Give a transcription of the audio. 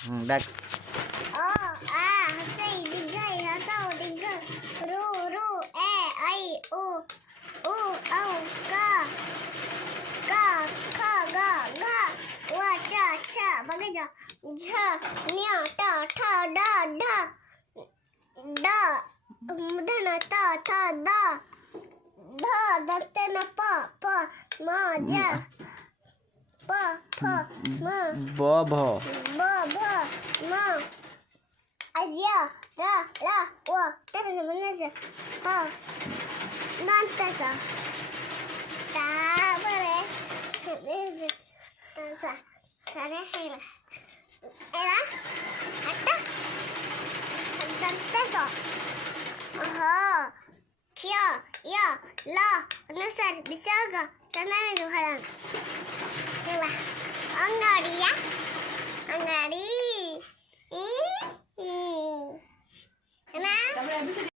टाक. अ आ हसई दीर्घई हसव दीर्घ रू रू ए ऐ उ ऊ औ का ख ग घ व च छ बघायचं झ न्य ट ठ ड ढ ड धन त थ द ध दंतन प फ म ज प फ म ब भ ब भ म अज्य र ल व त्याचं म्हणायचं ह नंतरचं ता बरे सारे हे ना एरा आता दंतचं ह ख्य य ल नसर बिसग सनाने दुहळा चला अंगाडी या अंगाडी